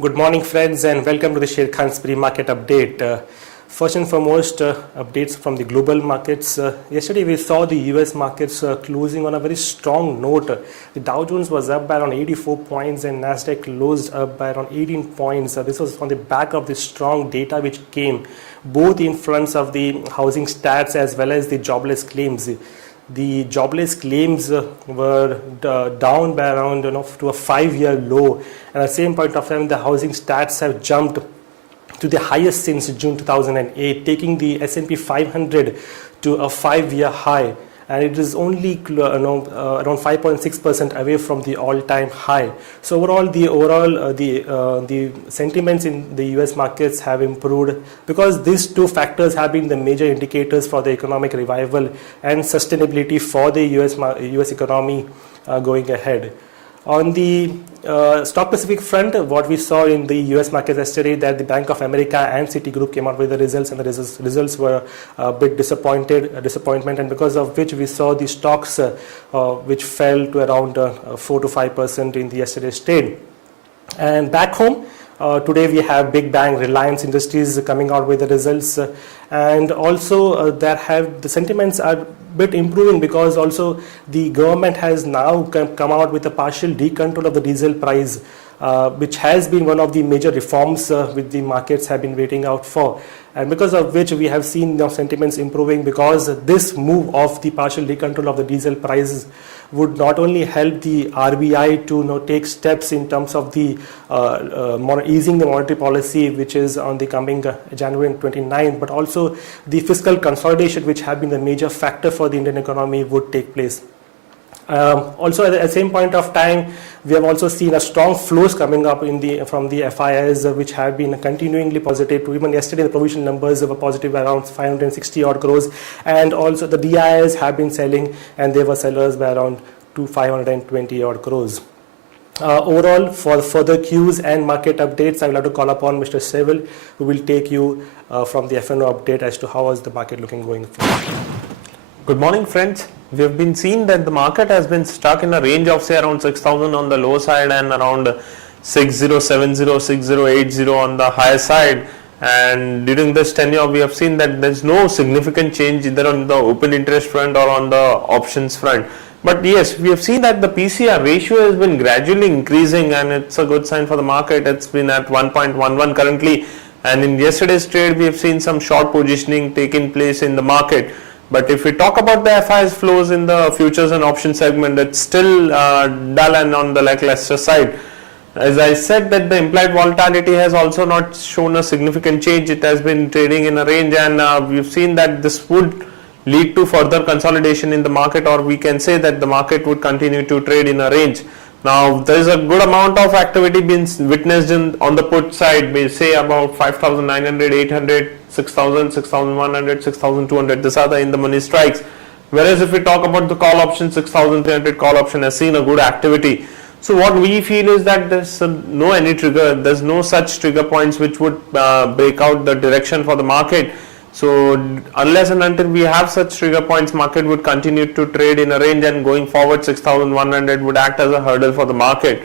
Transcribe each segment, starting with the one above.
Good morning, friends, and welcome to the Sharekhan's pre-market update. First and foremost, updates from the global markets. Yesterday, we saw the US markets closing on a very strong note. The Dow Jones was up by around 84 points and Nasdaq closed up by around 18 points. This was on the back of the strong data which came both in front of the housing stats as well as the jobless claims. The jobless claims were down by around to a 5-year low, and at the same point of time the housing stats have jumped to the highest since June 2008, taking the S&P 500 to a 5-year high, and it is only around 5.6% away from the all-time high. So overall, the sentiments in the US markets have improved because these two factors have been the major indicators for the economic revival and sustainability for the US economy going ahead. On the stock Pacific front, what we saw in the US markets yesterday, that the Bank of America and Citigroup came out with the results, and the results were a bit disappointment, and because of which we saw the stocks which fell to around 4 to 5% in the yesterday's trade. And back home, today we have Big Bang, Reliance Industries coming out with the results, and also the sentiments are bit improving because also the government has now come out with a partial decontrol of the diesel price, which has been one of the major reforms which the markets have been waiting out for, and because of which we have seen now sentiments improving, because this move of the partial decontrol of the diesel prices would not only help the RBI to take steps in terms of the easing the monetary policy, which is on the coming January 29th, but also the fiscal consolidation, which have been the major factor for the Indian economy, would take place. Also at the same point of time, we have also seen a strong flows coming up from the FIIs, which have been continuingly positive. Even yesterday, the provision numbers were positive around 560 odd crores, and also the DIIs have been selling, and they were sellers by around 520 odd crores. Overall, for further cues and market updates, I will have to call upon Mr. Seville, who will take you from the FNO update as to how is the market looking going forward. Good morning, friends. We have been seeing that the market has been stuck in a range of say around 6,000 on the low side and around 6070, 6080 on the higher side. And during this tenure, we have seen that there is no significant change either on the open interest front or on the options front. But yes, we have seen that the PCR ratio has been gradually increasing, and it's a good sign for the market. It's been at 1.11 currently, and in yesterday's trade, we have seen some short positioning taking place in the market. But if we talk about the FIs flows in the futures and option segment, it's still dull and on the lackluster side. As I said, that the implied volatility has also not shown a significant change. It has been trading in a range, and we've seen that this would lead to further consolidation in the market, or we can say that the market would continue to trade in a range. Now, there is a good amount of activity being witnessed on the put side. We say about 5,900, 800, 6,000, 6,100, 6,200. These are the in the money strikes. Whereas if we talk about the call option, 6,300 call option has seen a good activity. So what we feel is that there's no any trigger. There's no such trigger points which would break out the direction for the market. So unless and until we have such trigger points, market would continue to trade in a range, and going forward 6,100 would act as a hurdle for the market.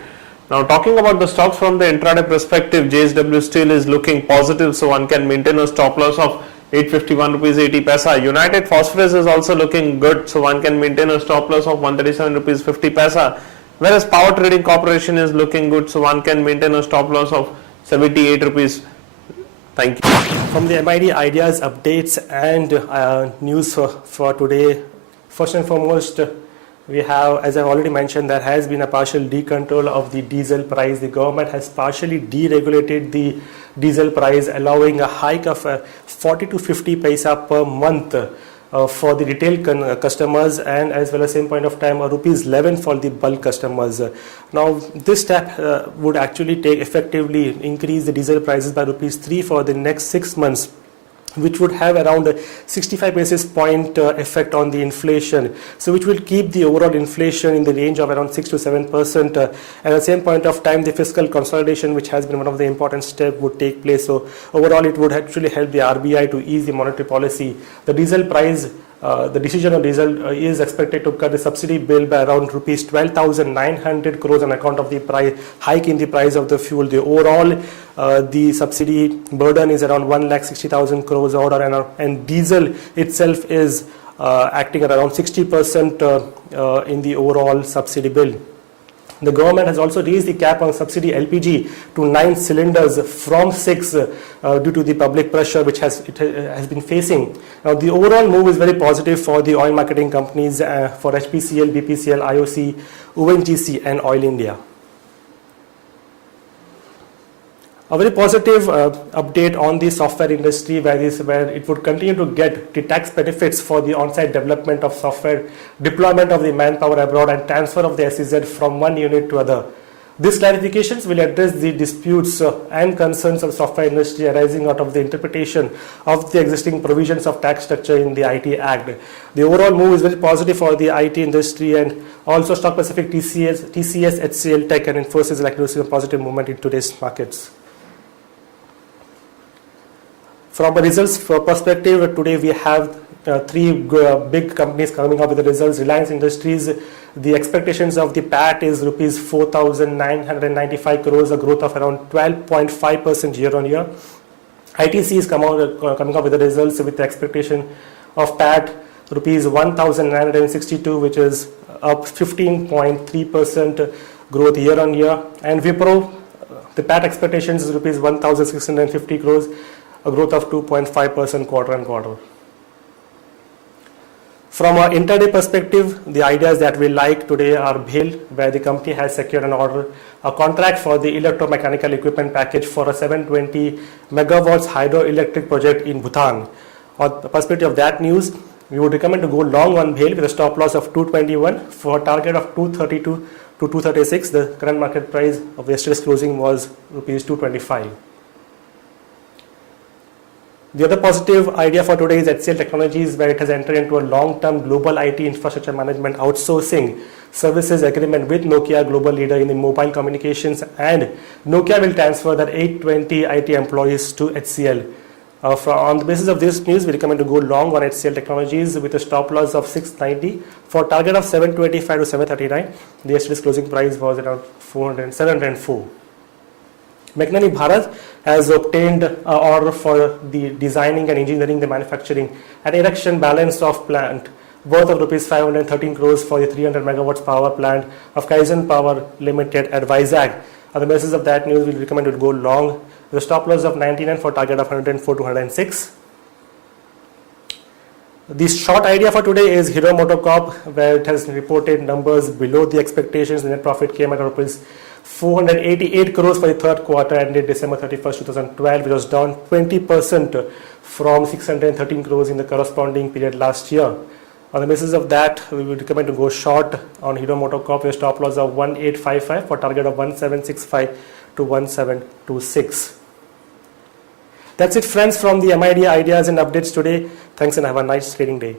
Now, talking about the stocks from the intraday perspective, JSW Steel is looking positive, so one can maintain a stop loss of 851 rupees 80 paisa. United Phosphorus is also looking good, so one can maintain a stop loss of 137 rupees 50 paisa. Whereas Power Trading Corporation is looking good, so one can maintain a stop loss of 78 rupees. Thank you. From the MID ideas, updates and news for today, first and foremost, we have, as I've already mentioned, there has been a partial decontrol of the diesel price. The government has partially deregulated the diesel price, allowing a hike of 40 to 50 paisa per month for the retail customers, and as well as same point of time rupees 11 for the bulk customers. Now this step would actually effectively increase the diesel prices by rupees 3 for the next 6 months, which would have around a 65 basis point effect on the inflation, so which will keep the overall inflation in the range of around 6 to 7%. At the same point of time, the fiscal consolidation, which has been one of the important steps, would take place. So overall, it would actually help the RBI to ease the monetary policy. The diesel price the decision on result is expected to cut the subsidy bill by around rupees 12,900 crores on account of the price hike in the price of the fuel. The overall the subsidy burden is around 1,60,000 crores order, and diesel itself is acting at around 60% in the overall subsidy bill. The government has also raised the cap on subsidy LPG to 9 cylinders from 6 due to the public pressure which has been facing. Now, the overall move is very positive for the oil marketing companies, for HPCL, BPCL, IOC, ONGC and Oil India. A very positive update on the software industry, where it would continue to get the tax benefits for the on-site development of software, deployment of the manpower abroad and transfer of the SEZ from one unit to other. These clarifications will address the disputes and concerns of the software industry arising out of the interpretation of the existing provisions of tax structure in the IT Act. The overall move is very positive for the IT industry, and also stock specific TCS, HCL Tech and Infosys is likely to see a positive movement in today's markets. From a results perspective, today we have 3 big companies coming up with the results. Reliance Industries, the expectations of the PAT is rupees 4,995 crores, a growth of around 12.5% year on year. ITC is coming up with the results with the expectation of PAT rupees 1,962, which is up 15.3% growth year on year. And Wipro, the PAT expectations is rupees 1,650 crores, a growth of 2.5% quarter on quarter. From an intraday perspective, the ideas that we like today are BHEL, where the company has secured a contract for the electromechanical equipment package for a 720 megawatts hydroelectric project in Bhutan. On the perspective of that news, we would recommend to go long on BHEL with a stop loss of 221 for a target of 232 to 236. The current market price of yesterday's closing was rupees 225. The other positive idea for today is HCL Technologies, where it has entered into a long-term global IT infrastructure management outsourcing services agreement with Nokia, global leader in the mobile communications, and Nokia will transfer that 820 IT employees to HCL. On the basis of this news, we recommend to go long on HCL Technologies with a stop loss of 690 for a target of 725 to 739. The yesterday's closing price was around 704. McNally Bharat has obtained an order for the designing and engineering the manufacturing and erection balance of plant worth of rupees 513 crores for the 300 megawatts power plant of Kaizen Power Limited at Vizag. On the basis of that news, we recommend to go long with a stop loss of 99 for target of 104 to 106. The short idea for today is Hero MotoCorp, where it has reported numbers below the expectations. The net profit came at rupees 488 crores for the third quarter ended December 31st, 2012, which was down 20% from 613 crores in the corresponding period last year. On the basis of that, we would recommend to go short on Hero MotoCorp with a stop loss of 1855 for target of 1765 to 1726. That's it, friends, from the MID ideas and updates today. Thanks and have a nice trading day.